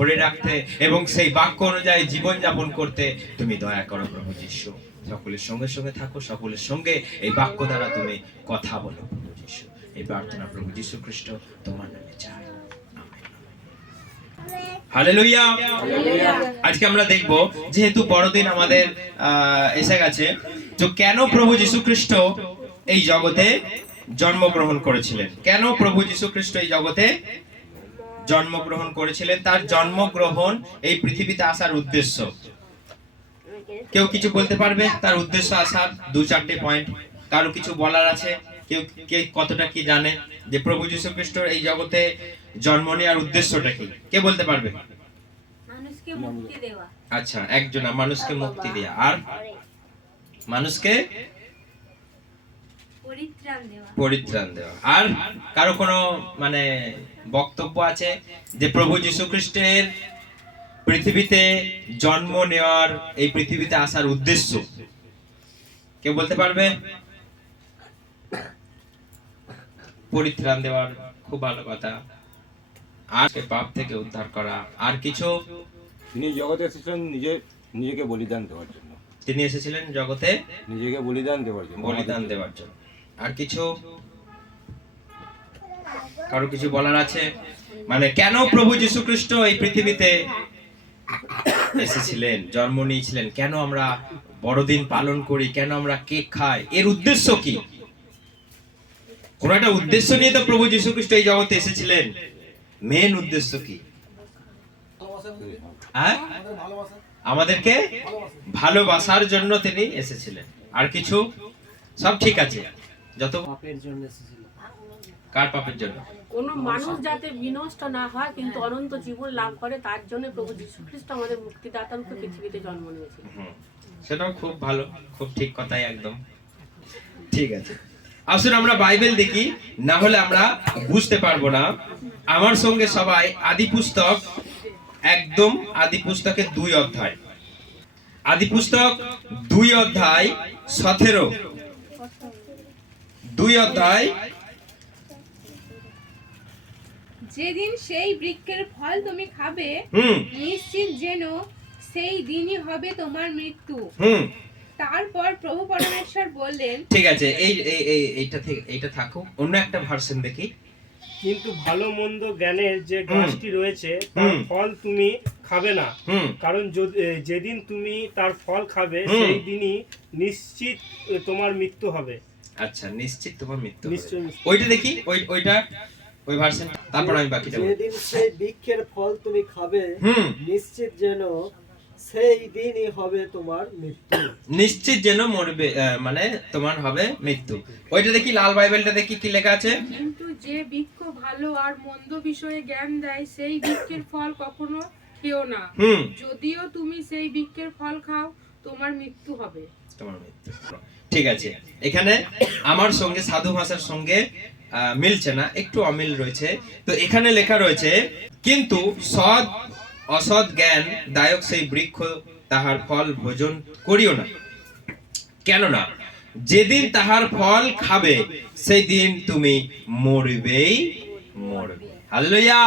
ধরে রাখতে এবং সেই বাক্য অনুযায়ী জীবন যাপন করতে তুমি দয়া করো প্রভু যিশু। সকলের সঙ্গে সঙ্গে থাকো সকলের সঙ্গে এই বাক্য দ্বারা তুমি কথা বলো প্রভু যিশু। এই প্রার্থনা প্রভু যিশু খ্রিস্ট তোমার নামে চাই। হালেলুয়া। আজকে আমরা দেখব যেহেতু বড়দিন আমাদের আহ, এসে গেছে তো কেন প্রভু যীশু খ্রিস্ট এই জগতে জন্মগ্রহণ করেছিলেন? কেন প্রভু যীশু খ্রিস্ট এই জগতে জন্মগ্রহণ করেছিলেন। তার জন্মগ্রহণ এই পৃথিবীতে আসার উদ্দেশ্য। কেউ কিছু বলতে পারবে? তার উদ্দেশ্য আসার দু চারটে পয়েন্ট কারও কিছু বলার আছে? কেউ কে কতটা কি জানে? যে প্রভু যীশু খ্রিস্টর এই জগতে জন্ম নেওয়ার উদ্দেশ্যটা কি? কে বলতে পারবে? মানুষকে মুক্তি দেওয়া। আচ্ছা একজন মানুষকে মুক্তি দেয়া। আর মানুষকে পরিত্রাণ দেওয়া। পরিত্রাণ দেওয়া। আর কারও কোনো মানে বক্তব্য আছে যে প্রভু যীশু খ্রিস্টের পৃথিবীতে জন্ম নেওয়ার এই পৃথিবীতে আসার উদ্দেশ্য। কেউ বলতে পারবে? পরিত্রাণ দেওয়ার খুব ভালো কথা। আর পাপ থেকে উদ্ধার করা আর কিছু? তিনি জগতে এসেছিলেন নিজে নিজেকে বলিদান দেওয়ার জন্য। তিনি এসেছিলেন জগতে নিজেকে বলিদান দেওয়ার জন্য। বলিদান দেওয়ার জন্য। আর কিছু? কারও কিছু বলার আছে? মানে কেন প্রভু যীশু খ্রিস্ট এই পৃথিবীতে এসেছিলেন জন্ম নিয়েছিলেন? কেন আমরা বড়দিন পালন করি? কেন আমরা কেক খাই? এর উদ্দেশ্য কি? কোন একটা উদ্দেশ্য নিয়ে তো প্রভু যীশু খ্রিস্ট এই জগতে এসেছিলেন। মেন উদ্দেশ্য কি? হ্যাঁ? আমাদেরকে ভালোবাসার জন্য তিনি এসেছিলেন। আর কিছু? সব ঠিক আছে। যত পাপের জন্য এসেছিল। কার পাপের জন্য? কোনো মানুষ যাতে বিনষ্ট না হয় কিন্তু অনন্ত জীবন লাভ করে তার জন্য প্রভু যীশু খ্রিস্ট আমাদের মুক্তিদাতা রূপে পৃথিবীতে জন্ম নিয়েছিল হুম, সেটাও খুব ভালো খুব ঠিক কথাই একদম। ঠিক আছে। আসুন আমরা বাইবেল দেখি না হলে আমরা বুঝতে পারব না। আমার সঙ্গে সবাই আদি পুস্তক একদম আদি পুস্তকের দুই অধ্যায়। আদি পুস্তক দুই অধ্যায় সতেরো। দুই অধ্যায় যেদিন সেই বৃক্ষের ফল তুমি খাবে নিশ্চিত যেন সেই দিনই হবে তোমার মৃত্যু। তারপর প্রভু পরমেশ্বর বললেন ঠিক আছে এই এই এই এইটা থেকে এইটা থাকুক অন্য একটা ভার্সন দেখি। কিন্তু ভালো মন্দ জ্ঞানের যে গাছটি রয়েছে তার ফল তুমি খাবে না। হুম। কারণ যেদিন তুমি তার ফল খাবে। সেই দিনই নিশ্চিত তোমার মৃত্যু হবে। আচ্ছা নিশ্চিত তোমার মৃত্যু। ওইটা দেখি ওই ওইটা ওই ভার্সন তারপর আমি বাকিটা বলব। যেদিন সেই বৃক্ষের ফল তুমি খাবে হুম। নিশ্চিত যেন সেই দিনই হবে তোমার মৃত্যু। নিশ্চিত যেন মরবে মানে তোমার হবে মৃত্যু। ওইটা দেখি লাল বাইবেলটা দেখি কি লেখা আছে? কিন্তু যে বৃক্ষ ভালো আর মন্দ বিষয়ে জ্ঞান দেয় সেই বৃক্ষের ফল কখনো খেও না। হুম। যদিও তুমি সেই বৃক্ষের ফল খাও তোমার মৃত্যু হবে। তোমার মৃত্যু। ঠিক আছে। এখানে আমার সঙ্গে সাধু ভাষার সঙ্গে মিলছে না একটু অমিল রয়েছে। তো এখানে লেখা রয়েছে কিন্তু সৎ অসৎ জ্ঞান দায়ক সেই বৃক্ষ তাহার ফল ভোজন করিও না। কেননা যেদিন তাহার ফল খাবে সেই দিন তুমি মরবেই মরবে। হালেলুয়া!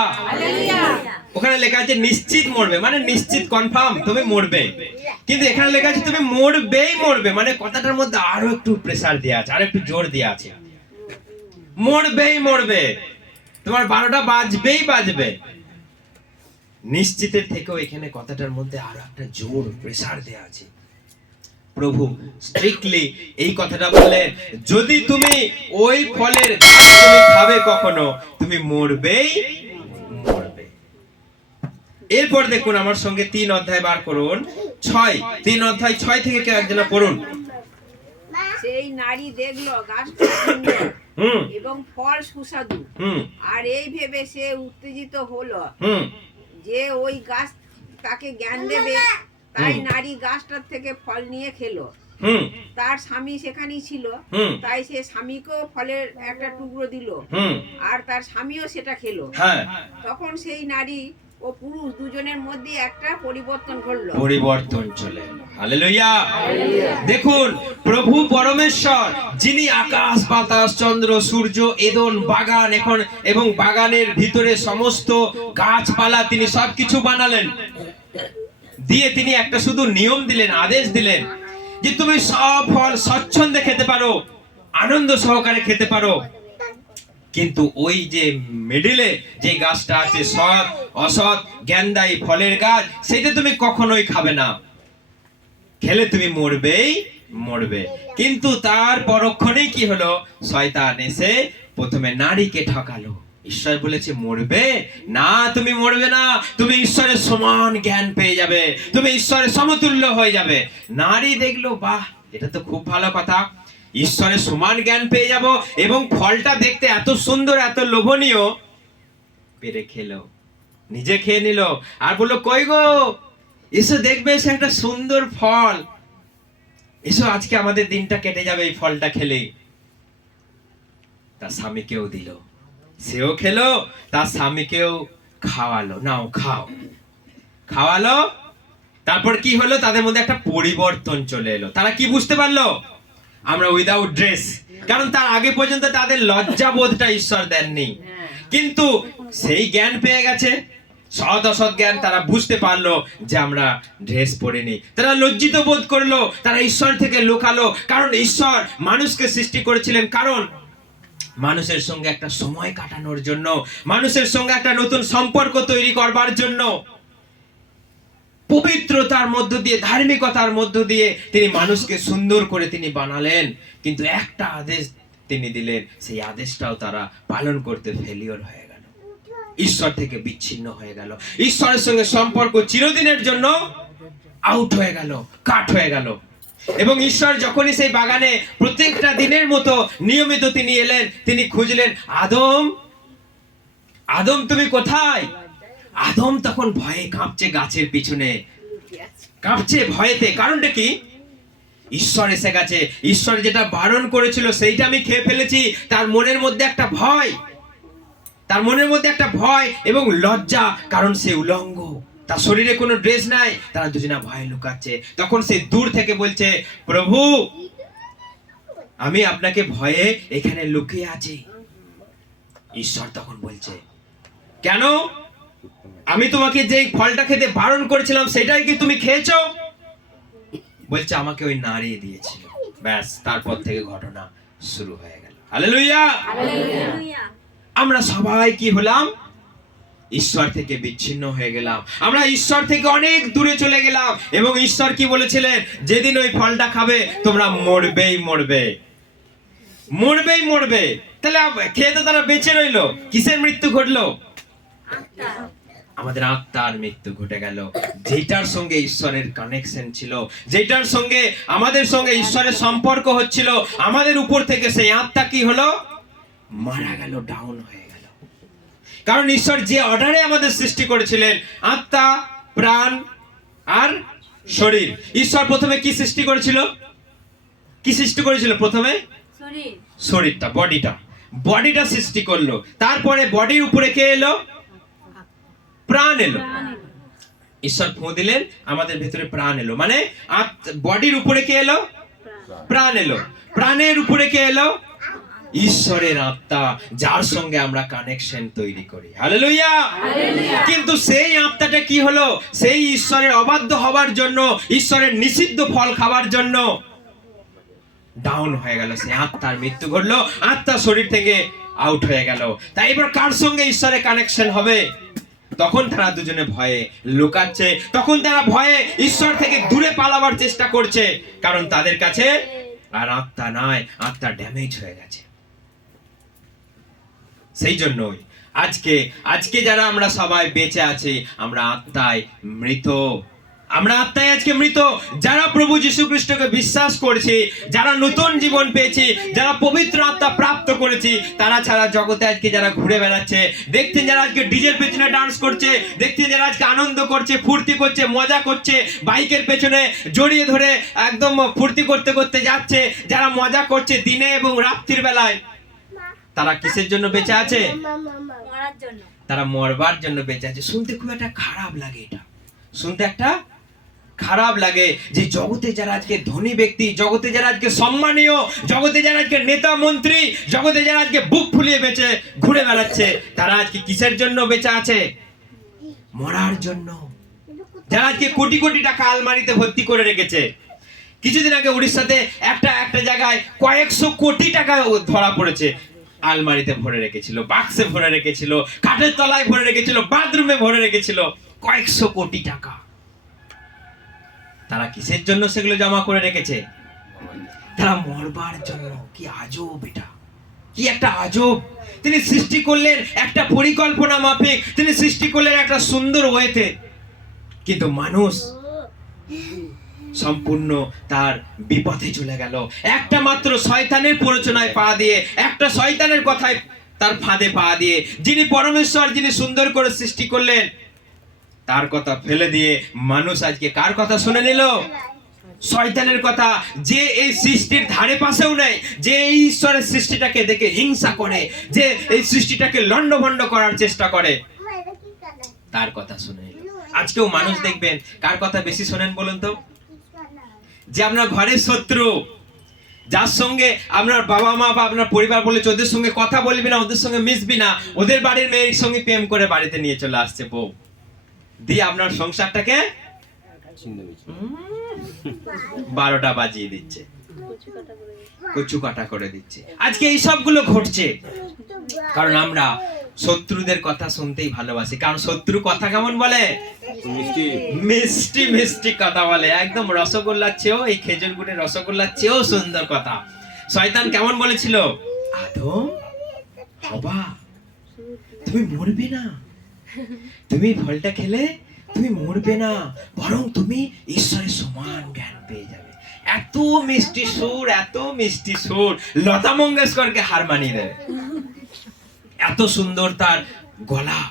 ওখানে লেখা আছে নিশ্চিত মরবে। মানে নিশ্চিত কনফার্ম তুমি মরবে। কিন্তু এখানে লেখা আছে তুমি মরবেই মরবে। মানে কথাটার মধ্যে আরও একটু প্রেসার দেওয়া আছে আরও একটু জোর দেওয়া আছে। মরবেই মরবে। তোমার বারোটা বাজবেই বাজবে। নিশ্চিতের থেকেও এখানে কথাটার মধ্যে আরও একটা জোর প্রেসার দেওয়া আছে। প্রভু স্ট্রিক্টলি এই কথাটা বললেন যদি তুমি ওই ফলের তুমি খাবে কখনো, তুমি মরবেই মরবে। এরপর দেখুন আমার সঙ্গে তিন অধ্যায় বার করুন। ছয়, তিন অধ্যায় ছয় থেকে কেউ একজনা পড়ুন। সেই নারী দেখল গাছটা এবং ফল সুস্বাদু। আর এই ভেবে সে উত্তেজিত হলো। যে ওই গাছ তাকে জ্ঞান দেবে তাই নারী গাছটার থেকে ফল নিয়ে খেলো। তার স্বামী সেখানেই ছিল। তাই সে স্বামীকেও ফলের একটা টুকরো দিল। আর তার স্বামীও সেটা খেলো। হ্যাঁ। তখন সেই নারী ও পুরুষ দুজনের মধ্যে একটা পরিবর্তন পরিবর্তন চলে হালেলুয়া! দেখুন, প্রভু পরমেশ্বর, যিনি আকাশ, বাতাস, চন্দ্র, সূর্য, এদন, বাগান, এখন এবং বাগানের ভিতরে সমস্ত গাছপালা, তিনি সবকিছু বানালেন। দিয়ে তিনি একটা শুধু নিয়ম দিলেন, আদেশ দিলেন যে তুমি সব ফল স্বচ্ছন্দে খেতে পারো, আনন্দ সহকারে খেতে পারো। কিন্তু ওই যে মিডিলে যে গাছটা আছে, সৎ, অসৎ, জ্ঞানদায়ী ফলের গাছ, সেটা তুমি কখনোই খাবে না। খেলে তুমি মরবেই মরবে। কিন্তু তার পরক্ষণেই কি হলো? শয়তান এসে প্রথমে নারীকে ঠকালো। ঈশ্বর বলেছে, মরবে? না, তুমি মরবে না। তুমি ঈশ্বরের সমান জ্ঞান পেয়ে যাবে। তুমি ঈশ্বরের সমতুল্য হয়ে যাবে। নারী দেখল, বাহ, এটা তো খুব ভালো কথা। ঈশ্বরের সমান জ্ঞান পেয়ে যাব এবং ফলটা দেখতে এত সুন্দর, এত লোভনীয়। পেরে খেলো, নিজে খেয়ে নিল। আর বলল, কই গো? এসো দেখবে সে একটা সুন্দর ফল। এসো, আজকে আমাদের দিনটা কেটে যাবে এই ফলটা খেলেই তার স্বামীকেও দিল। সেও খেলো, তার স্বামীকেও খাওয়ালো। নাও, খাও। খাওয়ালো, তারপর কি হলো? তাদের মধ্যে একটা পরিবর্তন চলে এলো। তারা কি বুঝতে পারল? আমরা উইদাউট ড্রেস কারণ তার আগে পর্যন্ত তাদের লজ্জাবোধটা ঈশ্বর দেননি। কিন্তু সেই জ্ঞান পেয়ে গেছে। সৎ অসৎ জ্ঞান তারা বুঝতে পারল যে আমরা ড্রেস পরে পরিনি তারা লজ্জিত বোধ করল তারা ঈশ্বর থেকে লুকালো। কারণ ঈশ্বর মানুষকে সৃষ্টি করেছিলেন কারণ মানুষের সঙ্গে একটা সময় কাটানোর জন্য মানুষের সঙ্গে একটা নতুন সম্পর্ক তৈরি করবার জন্য। পবিত্রতার মধ্য দিয়ে, ধার্মিকতার মধ্য দিয়ে তিনি মানুষকে সুন্দর করে তিনি বানালেন। কিন্তু একটা আদেশ তিনি দিলেন, সেই আদেশটাও তারা পালন করতে ফেলিওর হয়ে গেল। ঈশ্বর থেকে বিচ্ছিন্ন হয়ে গেল। ঈশ্বরের সঙ্গে সম্পর্ক চিরদিনের জন্য আউট হয়ে গেল কাট হয়ে গেল। এবং ঈশ্বর যখনই সেই বাগানে প্রত্যেকটা দিনের মতো নিয়মিত তিনি এলেন, তিনি খুঁজলেন, আদম আদম তুমি কোথায়? আদম তখন ভয়ে কাঁপছে গাছের পিছনে। কাঁপছে ভয়েতে, কারণটা কি? ঈশ্বর এসে গেছে। ঈশ্বর যেটা বারণ করেছিল, সেইটা আমি খেয়ে ফেলেছি। তার মনের মধ্যে একটা ভয়। তার মনের মধ্যে একটা ভয় এবং লজ্জা, কারণ সে উলঙ্গ। তার শরীরে কোনো ড্রেস নাই, তারা দুজনা ভয় লুকাচ্ছে। তখন সে দূর থেকে বলছে, প্রভু, আমি আপনাকে ভয়ে এখানে লুকিয়ে আছি। ঈশ্বর তখন বলছে, কেন? আমি তোমাকে যে ফলটা খেতে বারণ করেছিলাম সেটাই কি তুমি খেয়েছো? বলছে আমাকে ওই নারী দিয়েছিল। ব্যাস তারপর থেকে ঘটনা শুরু হয়ে গেল। হালেলুয়া! আমরা সবাই কি হলাম? ঈশ্বর থেকে বিচ্ছিন্ন হয়ে গেলাম। আমরা ঈশ্বর থেকে অনেক দূরে চলে গেলাম। এবং ঈশ্বর কি বলেছিলেন? যেদিন ওই ফলটা খাবে তোমরা মরবেই মরবে। মরবেই মরবে। তাহলে খেয়ে তো তারা বেঁচে রইল। কিসের মৃত্যু ঘটলো? আমাদের আত্মার মৃত্যু ঘটে গেল। যেটার সঙ্গে ঈশ্বরের কানেকশন ছিল যেটার সঙ্গে আমাদের সঙ্গে ঈশ্বরের সম্পর্ক হচ্ছিল আমাদের উপর থেকে সেই আত্মা কি হলো? মারা গেল ডাউন হয়ে গেল। কারণ ঈশ্বর যে অর্ডারে আমাদের সৃষ্টি করেছিলেন আত্মা প্রাণ আর শরীর। ঈশ্বর প্রথমে কি সৃষ্টি করেছিল? কি সৃষ্টি করেছিল প্রথমে? শরীরটা বডিটা বডিটা সৃষ্টি করল। তারপরে বডির উপরে কে এলো? প্রাণ এলো। ঈশ্বর ফোঁ দিলেন আমাদের ভেতরে প্রাণ এলো। মানে বডির উপরে কে এলো? প্রাণ এলো। প্রাণের উপরে কে এলো? ঈশ্বরের আত্মা যার সঙ্গে আমরা কানেকশন তৈরি করি। হালেলুয়া কিন্তু সেই আত্মাটা কি হলো? সেই ঈশ্বরের অবাধ্য হবার জন্য ঈশ্বরের নিষিদ্ধ ফল খাবার জন্য ডাউন হয়ে গেল। সেই আত্মার মৃত্যু ঘটলো আত্মা শরীর থেকে আউট হয়ে গেল। তাই এবার কার সঙ্গে ঈশ্বরের কানেকশন হবে? তখন তারা দুজনে ভয়ে লুকাচ্ছে। তখন তারা ভয়ে ঈশ্বর থেকে দূরে পালাবার চেষ্টা করছে। কারণ তাদের কাছে আর আত্মা নাই, আত্মা ড্যামেজ হয়ে গেছে। সেই জন্যই আজকে আজকে যারা আমরা সবাই বেঁচে আছি, আমরা আত্মায় মৃত। আমরা আত্মায় আজকে মৃত যারা প্রভু যীশু খ্রিস্টকে বিশ্বাস করেছি যারা নতুন জীবন পেয়েছি যারা পবিত্র আত্মা প্রাপ্ত করেছি তারা ছাড়া জগতে আজকে যারা ঘুরে বেড়াচ্ছে দেখছেন যারা আজকে ডিজের পেছনে ডান্স করছে দেখছেন যারা আজকে আনন্দ করছে ফুর্তি করছে মজা করছে বাইকের পেছনে জড়িয়ে ধরে একদম ফুর্তি করতে করতে যাচ্ছে যারা মজা করছে দিনে এবং রাত্রির বেলায় তারা কিসের জন্য বেঁচে আছে? তারা মরবার জন্য বেঁচে আছে। শুনতে খুব একটা খারাপ লাগে এটা। শুনতে একটা খারাপ লাগে যে জগতে যারা আজকে ধনী ব্যক্তি, জগতে যারা আজকে সম্মানীয়, জগতে যারা আজকে নেতা, মন্ত্রী, জগতে যারা আজকে বুক ফুলিয়ে বেঁচে, ঘুরে বেড়াচ্ছে, তারা আজকে কিসের জন্য বেঁচে আছে? মরার জন্য। যারা আজকে কোটি কোটি টাকা আলমারিতে ভর্তি করে রেখেছে। কিছুদিন আগে উড়িষ্যাতে একটা একটা জায়গায় কয়েকশো কোটি টাকা ধরা পড়েছে। আলমারিতে ভরে রেখেছিল, বাক্সে ভরে রেখেছিল কাঠের তলায় ভরে রেখেছিল, বাথরুমে ভরে রেখেছিল। কয়েকশো কোটি টাকা। তারা কিসের জন্য সেগুলো জমা করে রেখেছে? তারা মরবার জন্য। কি আজব এটা। কি একটা আজব। তিনি সৃষ্টি করলেন একটা পরিকল্পনা মাফিক। তিনি সৃষ্টি করলেন একটা সুন্দর ওয়েতে। কিন্তু মানুষ সম্পূর্ণ তার বিপথে চলে গেল। একটা মাত্র শয়তানের প্ররোচনায় পা দিয়ে, একটা শয়তানের কথায় তার ফাঁদে পা দিয়ে, যিনি পরমেশ্বর, যিনি সুন্দর করে সৃষ্টি করলেন তার কথা ফেলে দিয়ে মানুষ আজকে কার কথা শুনে নিল? শয়তানের কথা। যে এই সৃষ্টির ধারে পাশেও নেই, যে এই ঈশ্বরের সৃষ্টিটাকে দেখে হিংসা করে, যে এই সৃষ্টিটাকে লন্ডভন্ড করার চেষ্টা করে, তার কথা শুনে আজকেও মানুষ দেখবেন, কার কথা বেশি শোনেন বলুন তো? যে আপনার ঘরের শত্রু, যার সঙ্গে আপনার বাবা মা বা আপনার পরিবার বলেছে ওদের সঙ্গে কথা বলবি না, ওদের সঙ্গে মিশবি না, ওদের বাড়ির মেয়ের সঙ্গে প্রেম করে বাড়িতে নিয়ে চলে আসছে বউ। দিয়ে আপনার সংসারটাকে বারোটা বাজিয়ে দিচ্ছে। কচু কাটা করে দিচ্ছে। আজকে এই সবগুলো ঘটছে। কারণ আমরা শত্রুদের কথা শুনতেই ভালোবাসি। কারণ শত্রু কথা কেমন বলে? মিষ্টি। মিষ্টি মিষ্টি কথা বলে। একদম রসগোল্লার চেয়েও এই খেজুর গুড়ের রসগোল্লার চেয়েও সুন্দর কথা। শয়তান কেমন বলেছিল? আদম হবা তুমি মরবে না। তুমি ফলটা খেলে তুমি মরবে না, বরং তুমি ঈশ্বরের সমান জ্ঞান পেয়ে যাবে। এত মিষ্টি সুর, এত মিষ্টি সুর লতা মঙ্গেশকরকে হার মানিয়ে দেবে। এত সুন্দর তার গলা,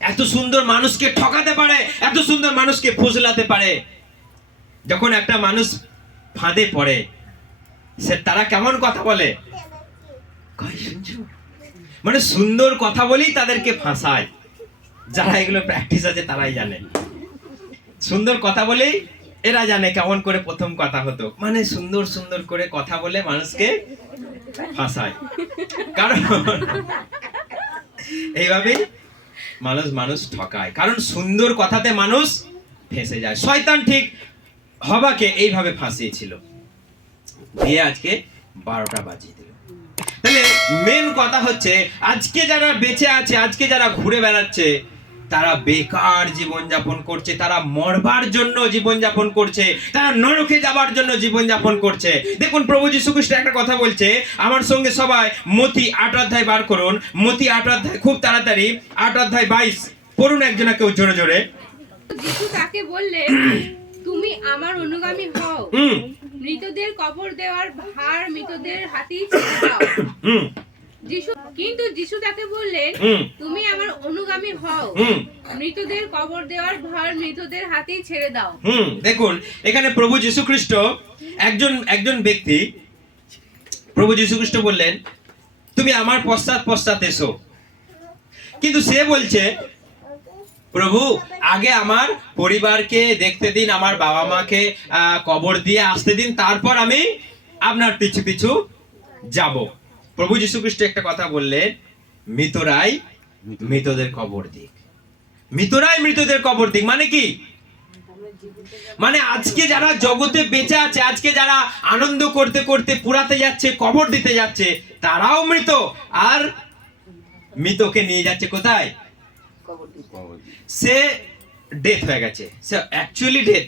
এত সুন্দর মানুষকে ঠকাতে পারে, এত সুন্দর মানুষকে ফুসলাতে পারে। যখন একটা মানুষ ফাঁদে পড়ে, সে তারা কেমন কথা বলে? মানে সুন্দর কথা বলেই তাদেরকে ফাঁসায়। যারা এগুলো প্র্যাকটিস আছে তারাই জানে। সুন্দর কথা বলেই এরা জানে কেমন করে প্রথম কথা হতো। মানে সুন্দর সুন্দর করে কথা বলে মানুষকে ফাঁসায়। কারণ মানুষ মানুষ ঠকায়। কারণ সুন্দর কথাতে মানুষ ফেঁসে যায়। শয়তান ঠিক হবাকে এইভাবে ফাঁসিয়েছিল। দিয়ে আজকে বারোটা বাজিয়ে দিল। তাহলে মেন কথা হচ্ছে, আজকে যারা বেঁচে আছে, আজকে যারা ঘুরে বেড়াচ্ছে তারা বেকার জীবন যাপন করছে তারা মরবার জন্য জীবন যাপন করছে তারা নরকে যাবার জন্য জীবন যাপন করছে। দেখুন প্রভু যীশু খ্রিস্ট একটা কথা বলছে আমার সঙ্গে সবাই মতি আট অধ্যায় বার করুন মতি আট অধ্যায় খুব তাড়াতাড়ি আট অধ্যায় বাইশ পড়ুন একজনা কেউ জোরে জোরে। যিশু তাকে বললেন তুমি আমার অনুগামী হও। মৃতদের কবর দেওয়ার ভার মৃতদের হাতেই ছেড়ে দাও। যিশু কিন্তু যিশু তাকে বললেন তুমি আমার অনুগামী হও। মৃতদের কবর দেওয়ার ভার মৃতদের হাতেই ছেড়ে দাও। হুম দেখুন এখানে প্রভু যীশু খ্রিস্ট একজন একজন ব্যক্তি প্রভু যীশু খ্রিস্ট বললেন তুমি আমার পশ্চাৎ পশ্চাৎ এসো। কিন্তু সে বলছে প্রভু আগে আমার পরিবারকে দেখতে দিন আমার বাবা মাকে আহ, কবর দিয়ে আসতে দিন তারপর আমি আপনার পিছু পিছু যাব। প্রভু যীশু খ্রিস্ট একটা কথা বললেন মৃতরাই মৃতদের কবর দিক। মৃতরাই মৃতদের কবর দিক মানে কি? মানে আজকে যারা জগতে বেঁচে আছে আজকে যারা আনন্দ করতে করতে পুরাতে যাচ্ছে কবর দিতে যাচ্ছে তারাও মৃত। আর মৃতকে নিয়ে যাচ্ছে কোথায়? সে ডেথ হয়ে গেছে। সে অ্যাকচুয়ালি ডেথ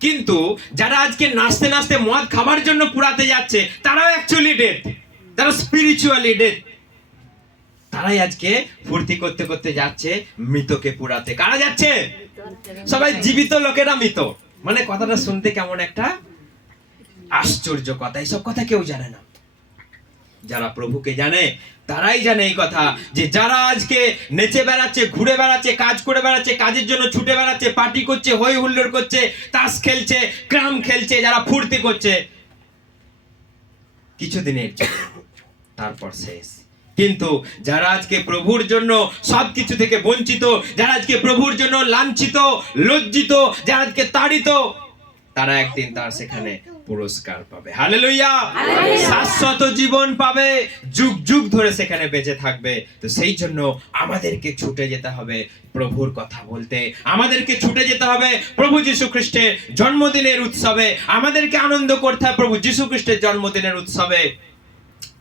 কিন্তু যারা আজকে নাচতে নাচতে মদ খাবার জন্য পুরাতে যাচ্ছে তারাও অ্যাকচুয়ালি ডেথ তারা স্পিরিচুয়ালি ডেথ তারাই আজকে ফুর্তি করতে করতে যাচ্ছে, মৃতকে পুরাতে। কারা যাচ্ছে? সবাই জীবিত লোকেরা মৃত। মানে কথাটা শুনতে কেমন একটা আশ্চর্য কথা। এইসব কথা কেউ জানে না। যারা প্রভুকে জানে, তারাই জানে এই কথা যে যারা আজকে নেচে বেড়াচ্ছে, ঘুরে বেড়াচ্ছে, কাজ করে বেড়াচ্ছে, কাজের জন্য ছুটে বেড়াচ্ছে, পার্টি করছে হই হুল্লোড় করছে, তাস খেলছে, ক্রাম খেলছে, যারা ফুর্তি করছে কিছুদিনের জন্য। তারপর শেষ। কিন্তু যারা আজকে প্রভুর জন্য সব কিছু থেকে বঞ্চিত, যারা আজকে প্রভুর জন্য লাঞ্ছিত, লজ্জিত, যারা আজকে তাড়িত, তারা একদিন তার সেখানে পুরস্কার পাবে। হালে লইয়া শাশ্বত জীবন পাবে যুগ যুগ ধরে সেখানে বেঁচে থাকবে। তো সেই জন্য আমাদেরকে ছুটে যেতে হবে প্রভুর কথা বলতে। আমাদেরকে ছুটে যেতে হবে প্রভু যীশু খ্রিস্টের জন্মদিনের উৎসবে। আমাদেরকে আনন্দ করতে হবে প্রভু যীশু খ্রিস্টের জন্মদিনের উৎসবে।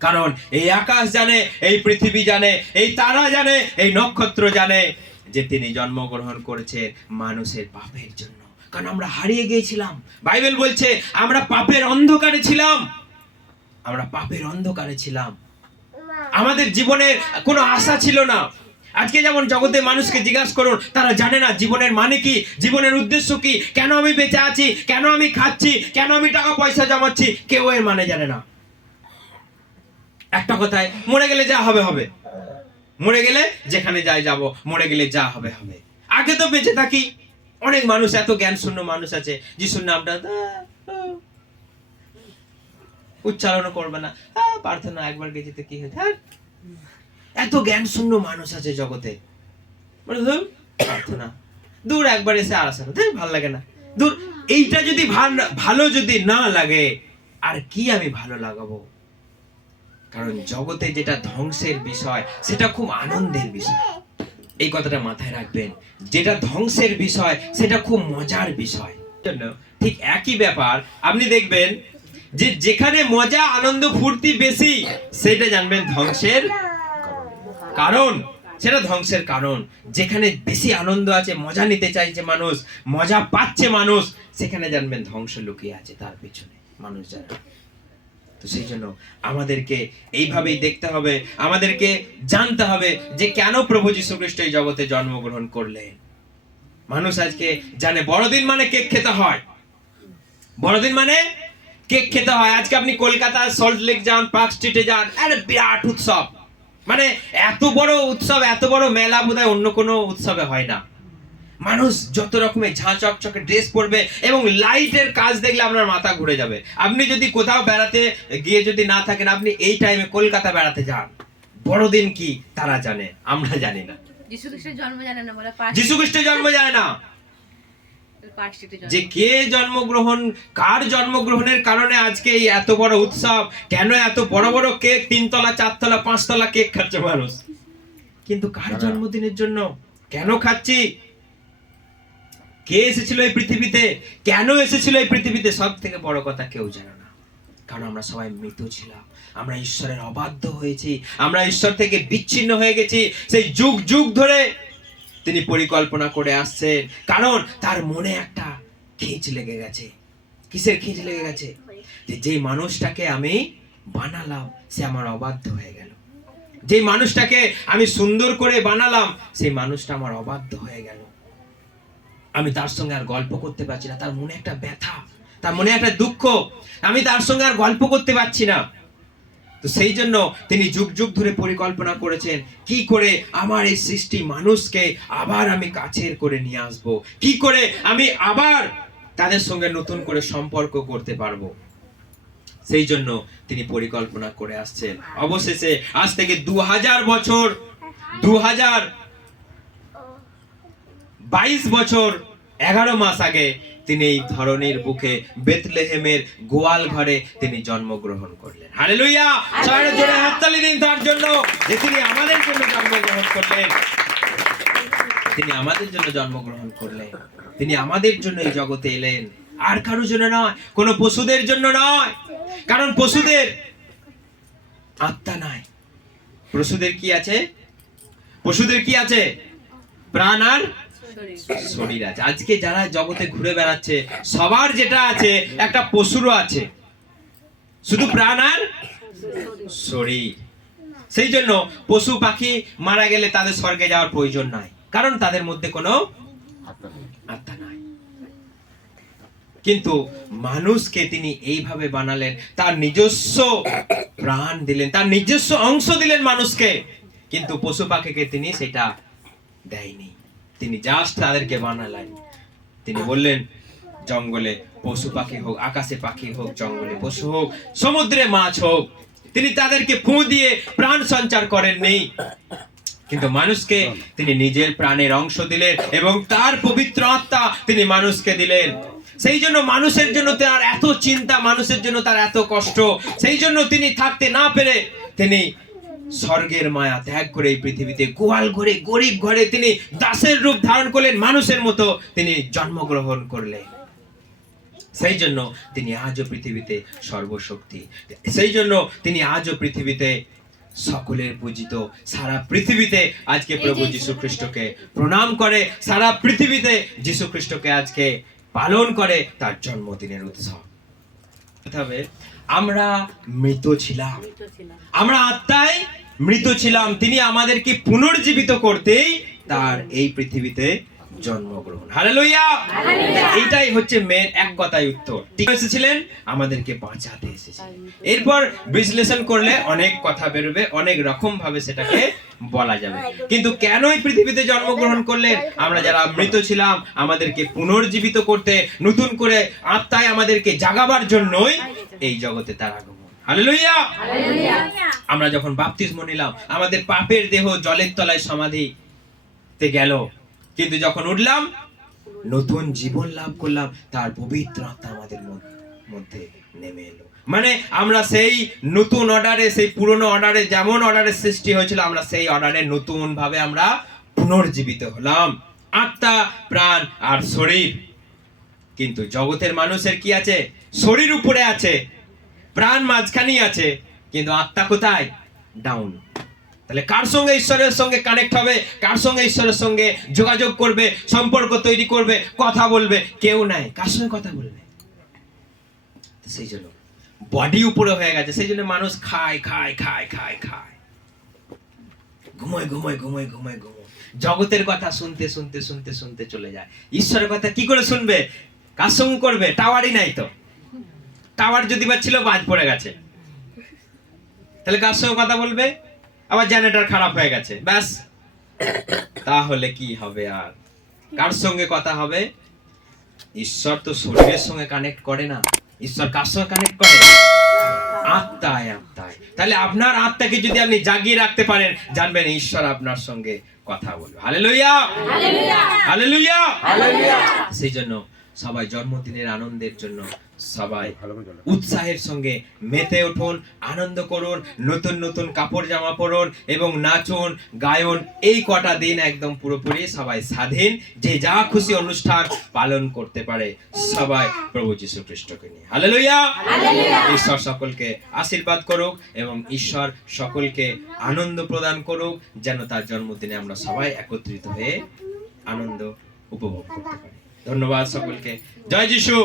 কারণ এই আকাশ জানে এই পৃথিবী জানে এই তারা জানে এই নক্ষত্র জানে যে তিনি জন্মগ্রহণ করেছে মানুষের পাপের জন্য। কারণ আমরা হারিয়ে গিয়েছিলাম। বাইবেল বলছে, আমরা পাপের অন্ধকারে ছিলাম। আমরা পাপের অন্ধকারে ছিলাম। আমাদের জীবনের কোনো আশা ছিল না। আজকে যেমন জগতে মানুষকে জিজ্ঞাসা করুন, তারা জানে না জীবনের মানে কি, জীবনের উদ্দেশ্য কি, কেন আমি বেঁচে আছি, কেন আমি খাচ্ছি, কেন আমি টাকা পয়সা জমাচ্ছি, কেউ এর মানে জানে না। একটা কথায়, মরে গেলে যা হবে হবে। মরে গেলে যেখানে যাই যাব, মরে গেলে যা হবে হবে। আগে তো বেঁচে থাকি। অনেক মানুষ এত জ্ঞান শূন্য মানুষ আছে যিশুর নামটা আহ, আহ, উচ্চারণ করবে না। প্রার্থনা একবার গেছে তো কি হয়েছে? এত জ্ঞান শূন্য মানুষ আছে জগতে। মানে ধুর, প্রার্থনা। দূর একবার এসে আর আসে না। ভালো লাগে না। দূর এইটা যদি ভালো যদি না লাগে আর কি আমি ভালো লাগাবো? কারণ জগতে যেটা ধ্বংসের বিষয় সেটা খুব আনন্দের বিষয়। এই কথাটা মাথায় রাখবেন। যেটা ধ্বংসের বিষয়, সেটা খুব মজার বিষয়। জন্য ঠিক একই ব্যাপার, আপনি দেখবেন যে যেখানে মজা, আনন্দ, ফুর্তি বেশি, সেটা জানবেন ধ্বংসের কারণ। সেটা ধ্বংসের কারণ। যেখানে বেশি আনন্দ আছে, মজা নিতে চাইছে মানুষ, মজা পাচ্ছে মানুষ, সেখানে জানবেন ধ্বংস লুকিয়ে আছে তার পিছনে মানুষ যারা। তো সেই জন্য আমাদেরকে এইভাবেই দেখতে হবে, আমাদেরকে জানতে হবে যে কেন প্রভু যীশু খ্রিস্ট এই জগতে জন্মগ্রহণ করলেন। মানুষ আজকে জানে, বড়দিন মানে কেক খেতে হয়। বড়দিন মানে কেক খেতে হয়। আজকে আপনি কলকাতার সল্ট লেক যান, পার্ক স্ট্রিটে যান, আরে বিরাট উৎসব। মানে এত বড় উৎসব, এত বড় মেলা বোধহয় অন্য কোনো উৎসবে হয় না। মানুষ যত রকমের ঝাঁ চকচকে ড্রেস পরবে এবং লাইটের কাজ দেখলে আপনার মাথা ঘুরে যাবে। আপনি যদি কোথাও বেড়াতে গিয়ে যদি না থাকেন আপনি এই টাইমে কলকাতা বেড়াতে যান। বড়দিন কি? তারা জানে আমরা জানি না। যিশু খ্রিস্টের জন্ম জানে না বলে যিশু খ্রিস্টের জন্ম জানে না। পার্ক স্ট্রিটে জন্ম। যে কে জন্মগ্রহণ কার জন্মগ্রহণের কারণে আজকে এই এত বড় উৎসব? কেন এত বড় বড় কেক তিনতলা চারতলা পাঁচতলা কেক খাচ্ছে মানুষ? কিন্তু কার জন্মদিনের জন্য? কেন খাচ্ছি? কে এসেছিল এই পৃথিবীতে? কেন এসেছিল এই পৃথিবীতে? সব থেকে বড় কথা কেউ জানে না। কারণ আমরা সবাই মৃত ছিলাম। আমরা ঈশ্বরের অবাধ্য হয়েছি। আমরা ঈশ্বর থেকে বিচ্ছিন্ন হয়ে গেছি। সেই যুগ যুগ ধরে তিনি পরিকল্পনা করে আসছেন। কারণ তার মনে একটা খিঁচ লেগে গেছে। কিসের খিঁচ লেগে গেছে? যে যেই মানুষটাকে আমি বানালাম, সে আমার অবাধ্য হয়ে গেল। যে মানুষটাকে আমি সুন্দর করে বানালাম, সেই মানুষটা আমার অবাধ্য হয়ে গেল। আমি তার সঙ্গে আর গল্প করতে পারছি না। তার মনে একটা ব্যথা, তার মনে একটা দুঃখ। আমি তার সঙ্গে আর গল্প করতে পারছি না। তো সেই জন্য তিনি যুগ যুগ ধরে পরিকল্পনা করেছেন, কি করে আমার এই সৃষ্টি মানুষকে আবার আমি কাছের করে নিয়ে আসব? কি করে আমি আবার তাদের সঙ্গে নতুন করে সম্পর্ক করতে পারব? সেই জন্য তিনি পরিকল্পনা করে আসছেন। অবশেষে আজ থেকে দু হাজার বছর দু হাজার বাইশ বছর এগারো মাস আগে তিনি এই ধরনের বুকে বেতলেহেমের গোয়াল ঘরে তিনি জন্মগ্রহণ করলেন। হালেলুইয়া সবাই জোরে হাততালি দিন তার জন্য যে তিনি আমাদের জন্য জন্মগ্রহণ করলেন। তিনি আমাদের জন্য জন্মগ্রহণ করলেন। তিনি আমাদের জন্য এই জগতে এলেন। আর কারোর জন্য নয় কোনো পশুদের জন্য নয়। কারণ পশুদের আত্মা নাই। পশুদের কি আছে? পশুদের কি আছে? প্রাণ আর শরীর। আছে। আজকে যারা জগতে ঘুরে বেড়াচ্ছে, সবার যেটা আছে, একটা পশুরও আছে। শুধু প্রাণ আর শরীর। সেই জন্য পশু পাখি মারা গেলে তাদের স্বর্গে যাওয়ার প্রয়োজন নাই। কারণ তাদের মধ্যে কোনো আত্মা নাই। কিন্তু মানুষকে তিনি এইভাবে বানালেন, তার নিজস্ব প্রাণ দিলেন, তার নিজস্ব অংশ দিলেন মানুষকে। কিন্তু পশু পাখিকে তিনি সেটা দেয়নি। তিনি জাস্ট তাদেরকে বানালেন। তিনি বললেন, জঙ্গলে পশু পাখি হোক, আকাশে পাখি হোক, জঙ্গলে পশু হোক, সমুদ্রে মাছ হোক, তিনি তাদেরকে ফু দিয়ে প্রাণ সঞ্চার করেননি। কিন্তু মানুষকে তিনি নিজের প্রাণের অংশ দিলেন এবং তার পবিত্র আত্মা তিনি মানুষকে দিলেন। সেই জন্য মানুষের জন্য তার এত চিন্তা, মানুষের জন্য তার এত কষ্ট, সেই জন্য তিনি থাকতে না পেরে তিনি স্বর্গের মায়া ত্যাগ করে এই পৃথিবীতে গোয়াল ঘরে গরিব ঘরে তিনি দাসের রূপ ধারণ করলেন মানুষের মতো তিনি জন্মগ্রহণ করলেন। সেই জন্য তিনি আজও পৃথিবীতে সর্বশক্তি। সেই জন্য তিনি আজও পৃথিবীতে সকলের পূজিত। সারা পৃথিবীতে আজকে প্রভু যীশু খ্রিস্টকে প্রণাম করে সারা পৃথিবীতে যীশু খ্রিস্টকে আজকে পালন করে তার জন্মদিনের উৎসব। আমরা মৃত ছিলাম। আমরা আত্মায় মৃত ছিলাম তিনি আমাদেরকে পুনর্জীবিত করতেই তার এই পৃথিবীতে জন্মগ্রহণ। হচ্ছে মেন এক কথায় উত্তর। ঠিক এসেছিলেন আমাদেরকে বাঁচাতে এসেছিলেন। এরপর বিশ্লেষণ করলে অনেক কথা বেরোবে অনেক রকম ভাবে সেটাকে বলা যাবে। কিন্তু কেন এই পৃথিবীতে জন্মগ্রহণ করলেন? আমরা যারা মৃত ছিলাম আমাদেরকে পুনর্জীবিত করতে নতুন করে আত্মায় আমাদেরকে জাগাবার জন্যই এই জগতে তার আগমন। আমরা যখন বাপতিস্ম নিলাম আমাদের পাপের দেহ জলের তলায় সমাধিতে গেল। কিন্তু যখন উঠলাম নতুন জীবন লাভ করলাম তার পবিত্র আত্মা আমাদের মধ্যে নেমে এলো। মানে আমরা সেই নতুন অর্ডারে সেই পুরনো অর্ডারে যেমন অর্ডারের সৃষ্টি হয়েছিল আমরা সেই অর্ডারে নতুন ভাবে আমরা পুনর্জীবিত হলাম। আত্মা প্রাণ আর শরীর। কিন্তু জগতের মানুষের কি আছে? শরীর উপরে আছে। প্রাণ মাঝখানেই আছে, কিন্তু আত্মা কোথায়? ডাউন তাহলে কার সঙ্গে ঈশ্বরের সঙ্গে কানেক্ট হবে? কার সঙ্গে ঈশ্বরের সঙ্গে যোগাযোগ করবে? সম্পর্ক তৈরি করবে? কথা বলবে? কেউ নাই। কার সঙ্গে কথা বলবে? সেই জন্য। বডি উপরে হয়ে গেছে। সেই জন্য মানুষ খায় খায় খায় খায় খায়। ঘুমোয় ঘুমোয় ঘুমোয় ঘুমোয় ঘুমোয়। জগতের কথা শুনতে শুনতে শুনতে শুনতে চলে যায়। ঈশ্বরের কথা কি করে শুনবে? কার সঙ্গে করবে? টাওয়ারই নাই তো। টাওয়ার যদি বা ছিল বাজ পড়ে গেছে। তাহলে কার সঙ্গে কথা বলবে? আবার জেনারেটর খারাপ হয়ে গেছে। ব্যাস। তাহলে কি হবে আর? কার সঙ্গে কথা হবে? ঈশ্বর তো শরীরের সঙ্গে কানেক্ট করে না। ঈশ্বর কার সঙ্গে কানেক্ট করে? আত্মায় আত্মায়। তাহলে আপনার আত্মাকে যদি আপনি জাগিয়ে রাখতে পারেন জানবেন ঈশ্বর আপনার সঙ্গে কথা বলবে। হালেলুয়া হালেলুয়া সেই জন্য সবাই জন্মদিনের আনন্দের জন্য সবাই উৎসাহের সঙ্গে মেতে উঠুন আনন্দ করুন নতুন নতুন কাপড় জামা পরুন এবং নাচুন গায়ন। এই কটা দিন একদম পুরোপুরি সবাই স্বাধীন। যে যা খুশি অনুষ্ঠান পালন করতে পারে সবাই প্রভু যীশু খ্রিস্টকে নিয়ে। হালেলুয়া! ঈশ্বর সকলকে আশীর্বাদ করুক এবং ঈশ্বর সকলকে আনন্দ প্রদান করুক যেন তার জন্মদিনে আমরা সবাই একত্রিত হয়ে আনন্দ উপভোগ করতে পারি। ধন্যবাদ সকলকে জয় যিশু